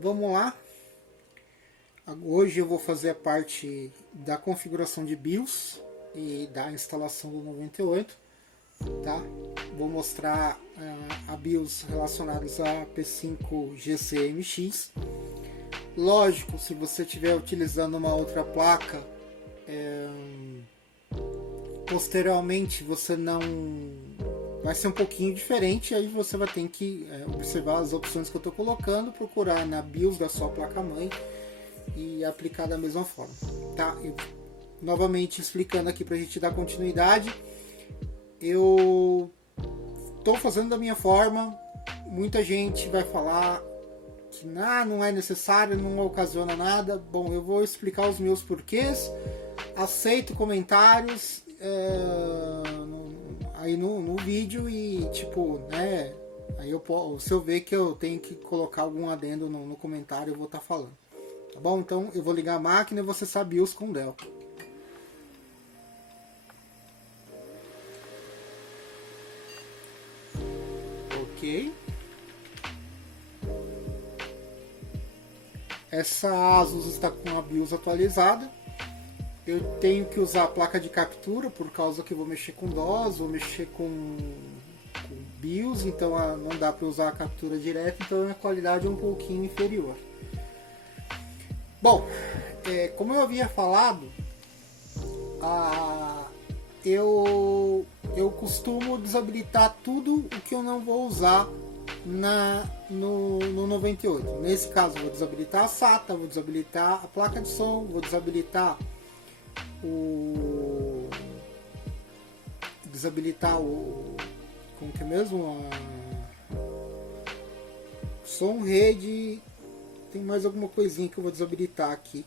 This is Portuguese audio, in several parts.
Vamos lá. Hoje eu vou fazer a parte da configuração de BIOS e da instalação do 98, tá? Vou mostrar a BIOS relacionados a P5 GCMX. Lógico, se você estiver utilizando uma outra placa, posteriormente você não vai ser um pouquinho diferente, aí você vai ter que observar as opções que eu estou colocando, procurar na BIOS da sua placa-mãe e aplicar da mesma forma, tá? Eu, novamente explicando aqui para a gente dar continuidade, eu estou fazendo da minha forma. Muita gente vai falar que não é necessário, não ocasiona nada. Bom, eu vou explicar os meus porquês, aceito comentários aí no vídeo e tipo, né, aí se eu ver que eu tenho que colocar algum adendo no comentário, eu vou estar falando, tá bom? Então eu vou ligar a máquina e você sabe BIOS com Dell. Ok. Essa Asus está com a BIOS atualizada. Eu tenho que usar a placa de captura por causa que eu vou mexer com DOS, vou mexer com BIOS, então não dá para usar a captura direta, então a qualidade é um pouquinho inferior. Bom, como eu havia falado, eu costumo desabilitar tudo o que eu não vou usar no 98. Nesse caso, eu vou desabilitar a SATA, vou desabilitar a placa de som, vou desabilitar o como que é mesmo, som, rede. Tem mais alguma coisinha que eu vou desabilitar aqui.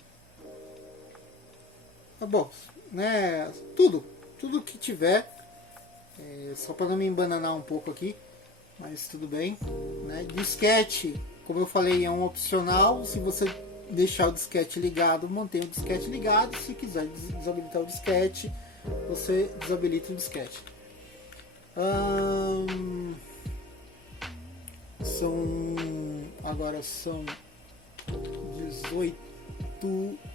Tá bom, né? Tudo que tiver, só para não me embananar um pouco aqui, mas tudo bem, né? Disquete, como eu falei, é um opcional. Se você deixar o disquete ligado, mantém o disquete ligado. Se quiser desabilitar o disquete, você desabilita o disquete. Agora são 18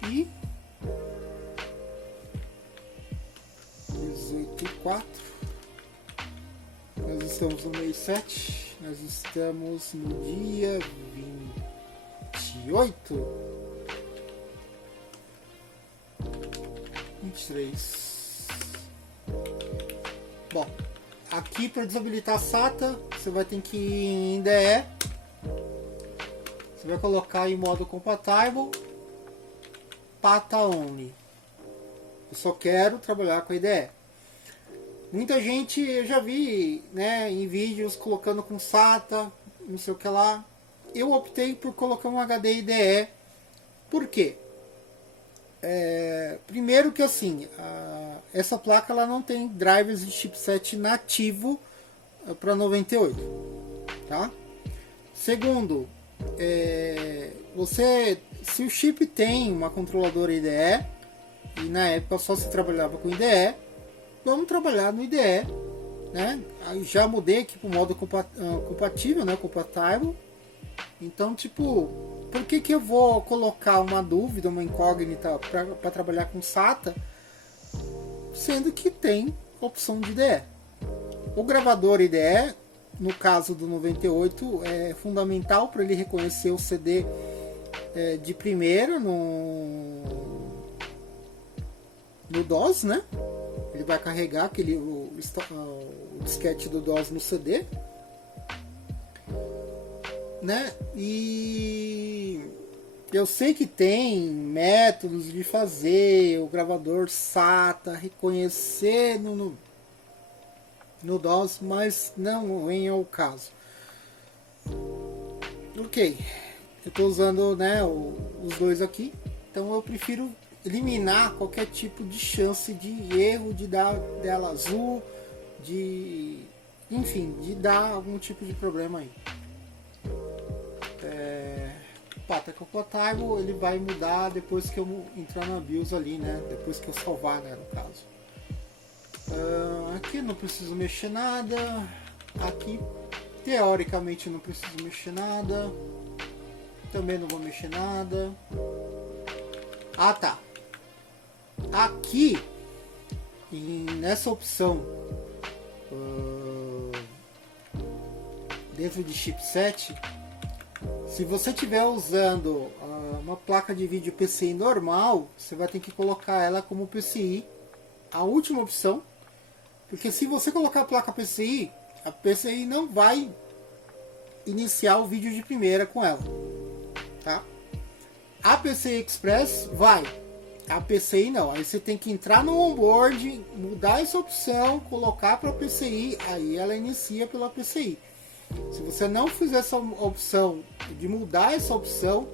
e 4. Nós estamos no mês 7. Nós estamos no dia 28, 23. Bom, aqui para desabilitar a SATA, você vai ter que ir em IDE. Você vai colocar em modo compatible, PATA only. Eu só quero trabalhar com a IDE. Muita gente, eu já vi, né, em vídeos colocando com SATA, não sei o que lá. Eu optei por colocar um HD IDE. Por quê? Primeiro que assim, essa placa ela não tem drivers de chipset nativo para 98, tá? Segundo, se o chip tem uma controladora IDE, e na época só se trabalhava com IDE, vamos trabalhar no IDE, né? Aí já mudei aqui para o modo compatível, né? Compatible. Então, tipo, por que eu vou colocar uma dúvida, uma incógnita para trabalhar com SATA, sendo que tem opção de IDE? O gravador IDE, no caso do 98, é fundamental para ele reconhecer o CD de primeira no DOS, né? Ele vai carregar o disquete do DOS no CD, né? E eu sei que tem métodos de fazer o gravador SATA reconhecer no DOS, mas não vem ao caso. Ok, eu estou usando, né, os dois aqui, então eu prefiro eliminar qualquer tipo de chance de erro, de dar tela azul, enfim, de dar algum tipo de problema aí. O PATA compatible ele vai mudar depois que eu entrar na BIOS ali, né? Depois que eu salvar, né, no caso. Aqui não preciso mexer nada. Aqui teoricamente não preciso mexer nada. Também não vou mexer nada. Ah, tá. Aqui, nessa opção, dentro de chipset, se você estiver usando uma placa de vídeo PCI normal, você vai ter que colocar ela como PCI, a última opção, porque se você colocar a placa PCI, a PCI não vai iniciar o vídeo de primeira com ela, tá? A PCI Express vai, a PCI não. Aí você tem que entrar no onboard, mudar essa opção, colocar para PCI, aí ela inicia pela PCI. Se você não fizer essa opção de mudar essa opção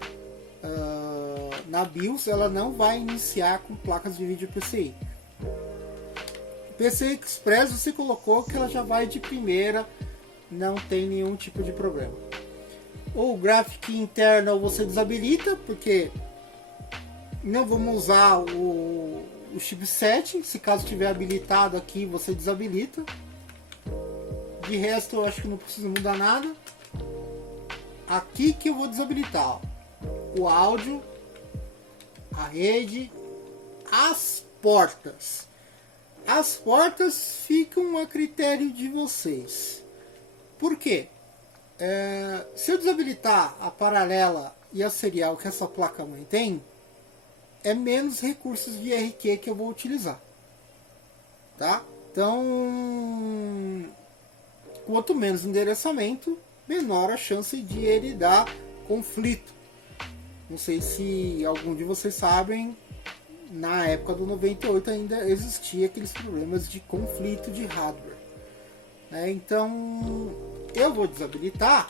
na BIOS, ela não vai iniciar com placas de vídeo PCI. PCI Express você colocou que ela já vai de primeira, não tem nenhum tipo de problema. O Graphic Internal você desabilita, porque não vamos usar o chipset. Se caso tiver habilitado aqui, você desabilita. De resto, eu acho que não precisa mudar nada. Aqui que eu vou desabilitar, ó, o áudio, a rede, as portas. As portas ficam a critério de vocês. Por quê? Se eu desabilitar a paralela e a serial que essa placa-mãe tem, é menos recursos de RQ que eu vou utilizar, tá? Então, quanto menos endereçamento, menor a chance de ele dar conflito. Não sei se algum de vocês sabem, na época do 98 ainda existia aqueles problemas de conflito de hardware, né? Então, eu vou desabilitar,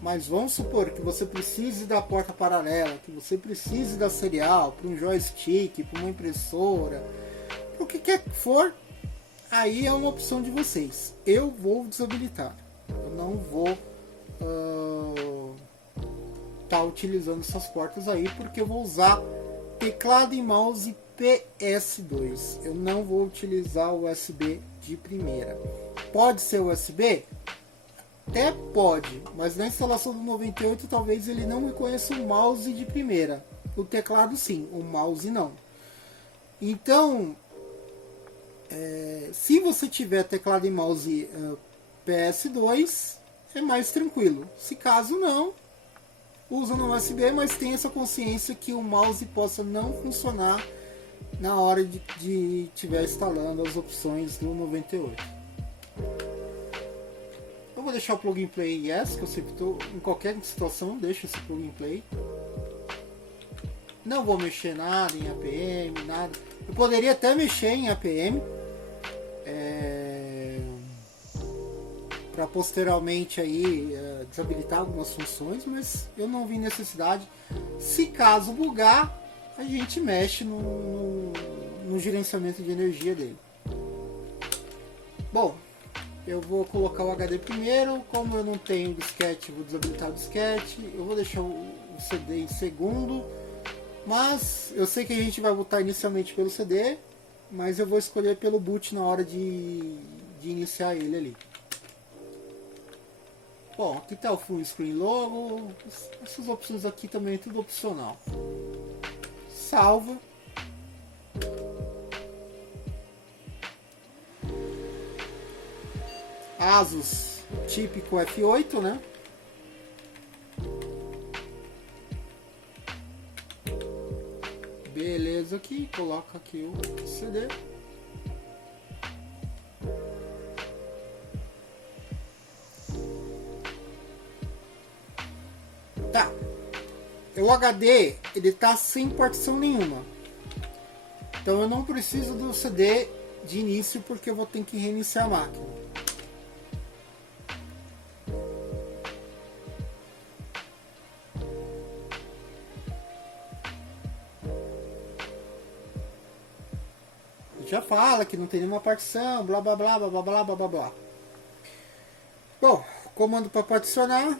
mas vamos supor que você precise da porta paralela, que você precise da serial para um joystick, para uma impressora, para o que quer que for, aí é uma opção de vocês. Eu vou desabilitar, eu não vou estar utilizando essas portas aí, porque eu vou usar teclado e mouse PS2. Eu não vou utilizar o USB de primeira. Pode ser USB? Até pode, mas na instalação do 98 talvez ele não reconheça o mouse de primeira. O teclado sim, o mouse não. Então, se você tiver teclado e mouse PS2, é mais tranquilo. Se caso não, usa no USB, mas tem essa consciência que o mouse possa não funcionar na hora de estiver instalando as opções do 98. Eu vou deixar o plugin play yes, que eu sempre estou, em qualquer situação, deixo esse plugin play. Não vou mexer nada em APM, nada. Eu poderia até mexer em APM, para posteriormente aí desabilitar algumas funções, mas eu não vi necessidade. Se caso bugar, a gente mexe no gerenciamento de energia dele. Bom, eu vou colocar o HD primeiro. Como eu não tenho disquete, vou desabilitar o disquete. Eu vou deixar o CD em segundo, mas eu sei que a gente vai botar inicialmente pelo CD, mas eu vou escolher pelo boot na hora de iniciar ele ali. Bom, aqui está o full screen logo. Essas opções aqui também é tudo opcional. Salva. Asus típico F8, né? Beleza, aqui coloca aqui o CD. Tá. O HD ele tá sem partição nenhuma. Então eu não preciso do CD de início, porque eu vou ter que reiniciar a máquina. Já fala que não tem nenhuma partição, blá blá blá blá blá blá blá blá. Bom, comando para particionar,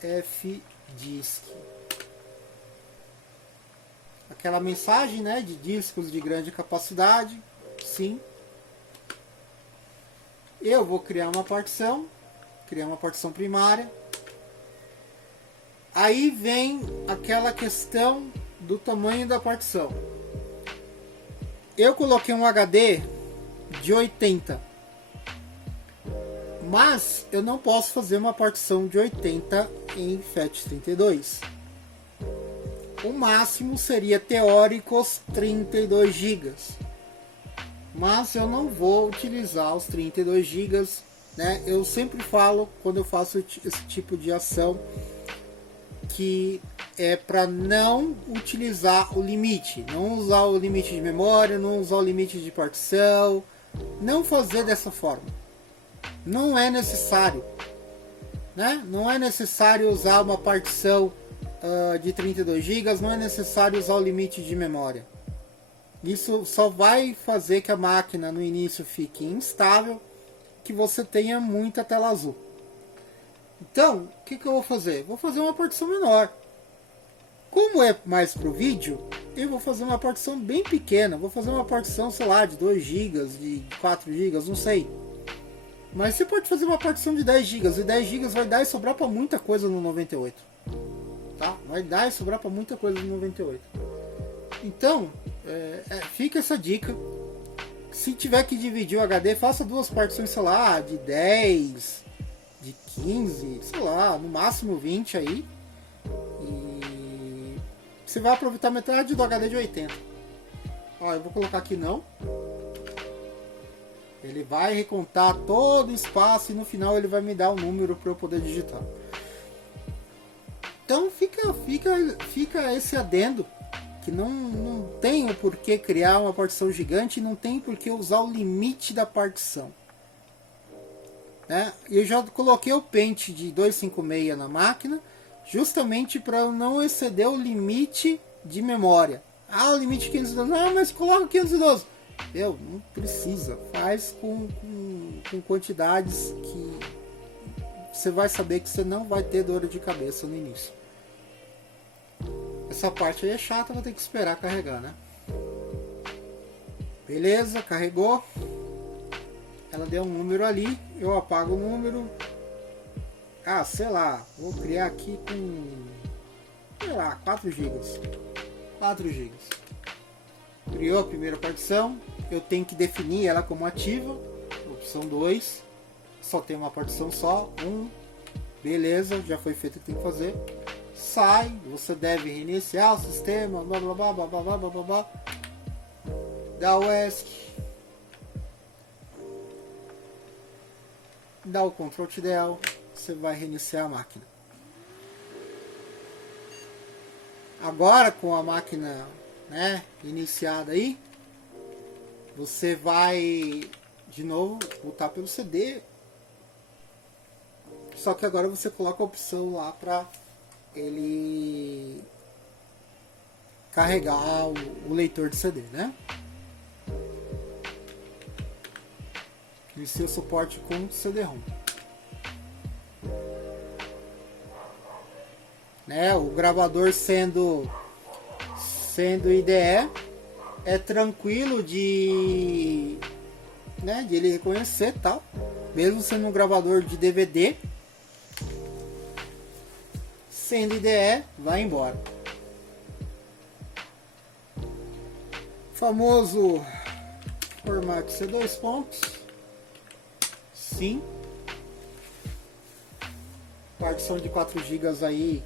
fdisk. Aquela mensagem, né, de discos de grande capacidade, sim. Eu vou criar uma partição primária. Aí vem aquela questão do tamanho da partição. Eu coloquei um HD de 80, mas eu não posso fazer uma partição de 80 em FAT32. O máximo seria teóricos 32 GB, mas eu não vou utilizar os 32 GB, né? Eu sempre falo, quando eu faço esse tipo de ação, que é para não utilizar o limite, não usar o limite de memória, não usar o limite de partição, não fazer dessa forma. Não é necessário, né? Não é necessário usar uma partição de 32 GB, não é necessário usar o limite de memória. Isso só vai fazer que a máquina no início fique instável, que você tenha muita tela azul. Então, o que eu vou fazer? Vou fazer uma partição menor. Como é mais para o vídeo, eu vou fazer uma partição bem pequena. Vou fazer uma partição, sei lá, de 2 GB, de 4 GB, não sei. Mas você pode fazer uma partição de 10 GB. E 10 GB vai dar e sobrar para muita coisa no 98. Tá? Vai dar e sobrar para muita coisa no 98. Então, fica essa dica. Se tiver que dividir o HD, faça duas partições, sei lá, de 10, de 15, sei lá, no máximo 20 aí. E você vai aproveitar metade do HD de 80. Ó, eu vou colocar aqui não. Ele vai recontar todo o espaço e no final ele vai me dar o número para eu poder digitar. Então fica esse adendo, que não tem o porquê criar uma partição gigante e não tem porquê usar o limite da partição. Eu já coloquei o pente de 256 na máquina, justamente para eu não exceder o limite de memória. O limite de 512, não, mas coloca 512. Não precisa, faz com quantidades que você vai saber que você não vai ter dor de cabeça no início. Essa parte aí é chata, vou ter que esperar carregar, né? Beleza, carregou. Ela deu um número ali, eu apago o número. Sei lá, vou criar aqui com, sei lá, 4 GB. 4 GB. Criou a primeira partição, eu tenho que definir ela como ativa, opção 2, só tem uma partição só, 1, beleza, já foi feito o que tem que fazer. Sai, você deve reiniciar o sistema, blá blá blá blá blá blá blá blá. Dá o ESC, dá o Ctrl Del, você vai reiniciar a máquina. Agora com a máquina, né, iniciada aí, você vai de novo voltar pelo CD, só que agora você coloca a opção lá para ele carregar o leitor de CD, né? Inicia o suporte com CD-ROM. O gravador sendo IDE, é tranquilo de ele reconhecer, tal, mesmo sendo um gravador de DVD, sendo IDE, vai embora. Famoso formato C2 pontos, sim. Partição de 4 GB aí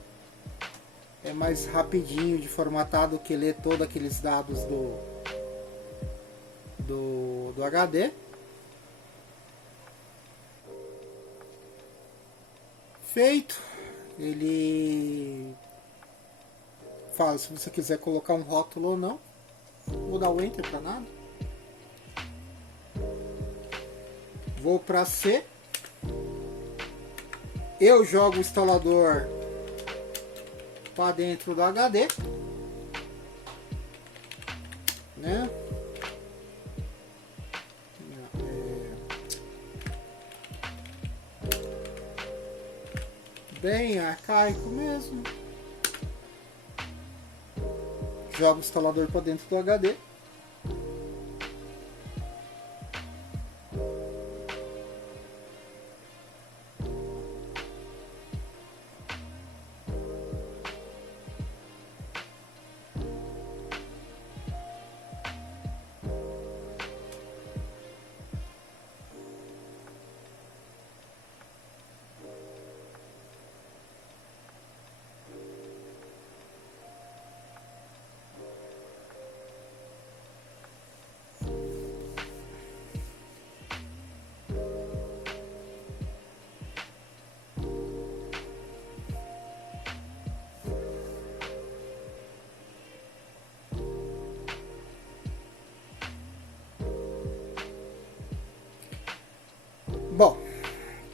é mais rapidinho de formatar do que ler todos aqueles dados do HD. Feito, ele fala se você quiser colocar um rótulo ou não. Vou dar o Enter para nada. Vou para C. Eu jogo o instalador para dentro do HD, né? Bem arcaico mesmo. Jogo o instalador para dentro do HD.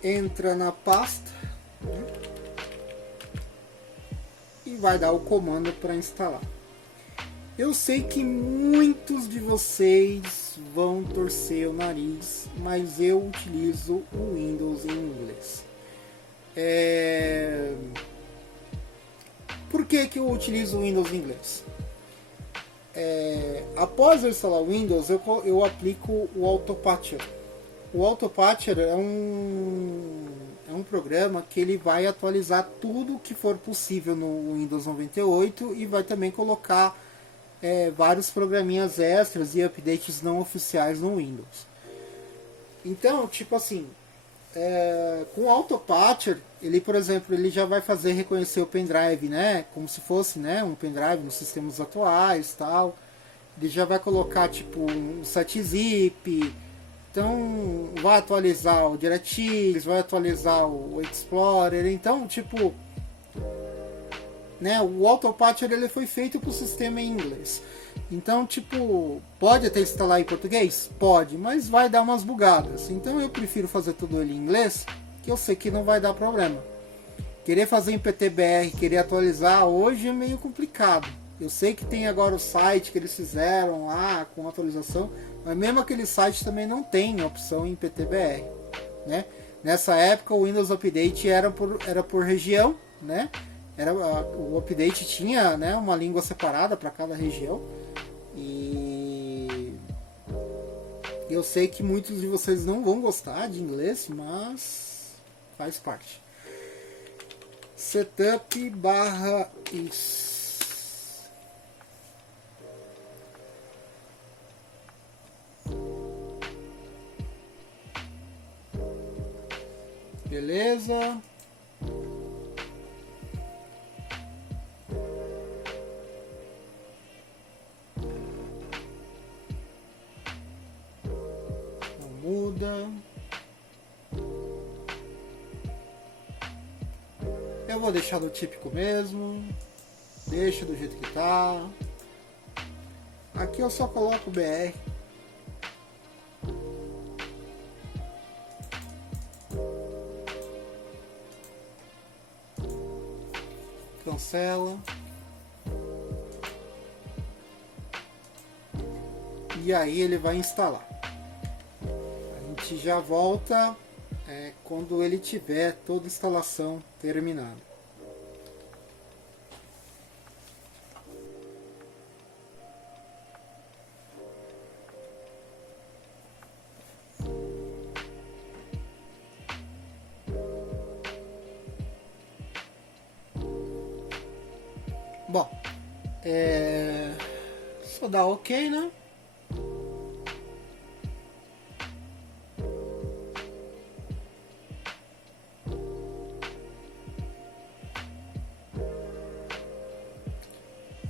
entra na pasta, né, e vai dar o comando para instalar. Eu sei que muitos de vocês vão torcer o nariz, mas eu utilizo o Windows em inglês. Por que eu utilizo o Windows em inglês? Após eu instalar o Windows, eu aplico o Autopatcher. O Autopatcher é um programa que ele vai atualizar tudo que for possível no Windows 98 e vai também colocar vários programinhas extras e updates não oficiais no Windows. Então, tipo assim, com o Autopatcher, ele, por exemplo, ele já vai fazer reconhecer o pendrive, né, como se fosse, né, um pendrive nos sistemas atuais, tal. Ele já vai colocar tipo um setzip. Então vai atualizar o DirectX, vai atualizar o Explorer. Então, tipo, né, o Autopatcher ele foi feito para o sistema em inglês. Então, tipo, pode até instalar em português? Pode, mas vai dar umas bugadas. Então eu prefiro fazer tudo ele em inglês, que eu sei que não vai dar problema. Querer fazer em PTBR, querer atualizar hoje é meio complicado. Eu sei que tem agora o site que eles fizeram lá com atualização, mas mesmo aquele site também não tem opção em PTBR, né? Nessa época o Windows Update era por região, né? O update tinha, né, uma língua separada para cada região. E eu sei que muitos de vocês não vão gostar de inglês, mas faz parte. Setup barra is. Beleza. Não muda. Eu vou deixar no típico mesmo. Deixa do jeito que tá. Aqui eu só coloco o BR. Cancela. E aí ele vai instalar. A gente já volta quando ele tiver toda a instalação terminada. Bom, só dá OK, né?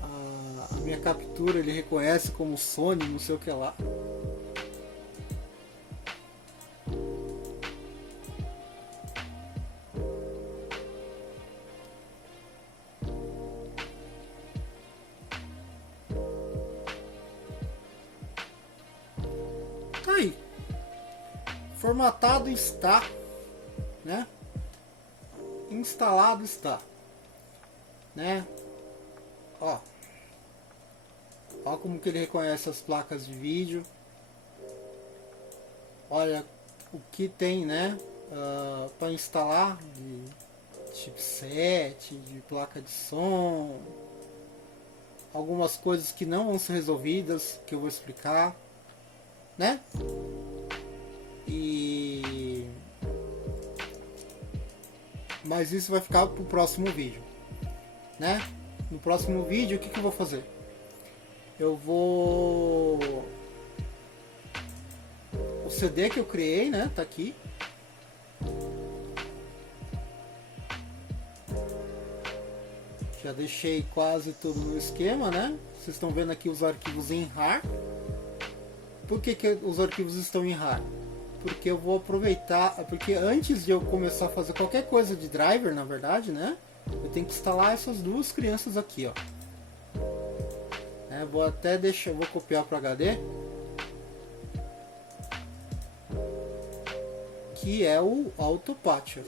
A minha captura ele reconhece como Sony, não sei o que lá. Tá aí. Formatado está, né? Instalado está, né? Ó como que ele reconhece as placas de vídeo. Olha o que tem, né? Para instalar de chipset, de placa de som. Algumas coisas que não vão ser resolvidas, que eu vou explicar, né? Mas isso vai ficar para o próximo vídeo, né? No próximo vídeo, o que eu vou fazer? Eu vou... O CD que eu criei, né? Tá aqui. Já deixei quase tudo no esquema, né? Vocês estão vendo aqui os arquivos em RAR. Por que os arquivos estão em RAR? Porque eu vou aproveitar... Porque antes de eu começar a fazer qualquer coisa de driver, na verdade, né? Eu tenho que instalar essas duas crianças aqui, ó. Vou até deixar... Vou copiar para HD. que é o Autopatcher.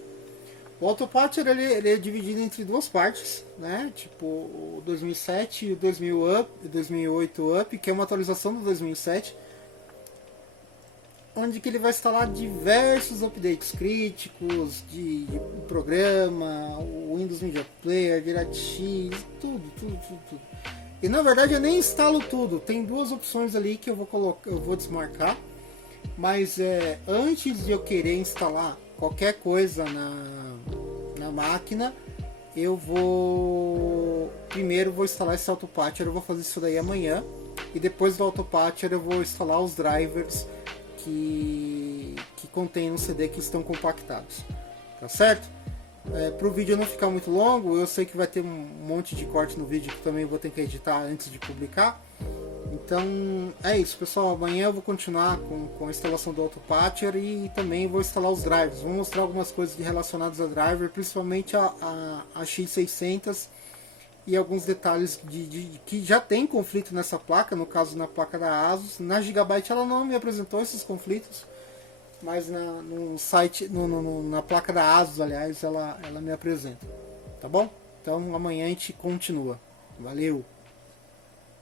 O Autopatcher ele é dividido entre duas partes, né? Tipo o 2007 e o 2008 Up, que é uma atualização do 2007, onde que ele vai instalar diversos updates críticos de programa, o Windows Media Player, DirectX, tudo. E na verdade eu nem instalo tudo, tem duas opções ali que eu vou desmarcar, mas antes de eu querer instalar qualquer coisa na máquina, primeiro vou instalar esse Autopatcher, eu vou fazer isso daí amanhã, e depois do Autopatcher eu vou instalar os drivers que contém no CD que estão compactados, tá certo? Para o vídeo não ficar muito longo, eu sei que vai ter um monte de corte no vídeo que também vou ter que editar antes de publicar. Então é isso, pessoal. Amanhã eu vou continuar com a instalação do Autopatcher e também vou instalar os drivers. Vou mostrar algumas coisas relacionadas a driver, principalmente a X600 e alguns detalhes que já tem conflito nessa placa, no caso na placa da ASUS. Na Gigabyte ela não me apresentou esses conflitos, mas no site, na placa da ASUS, aliás, ela me apresenta. Tá bom? Então amanhã a gente continua. Valeu!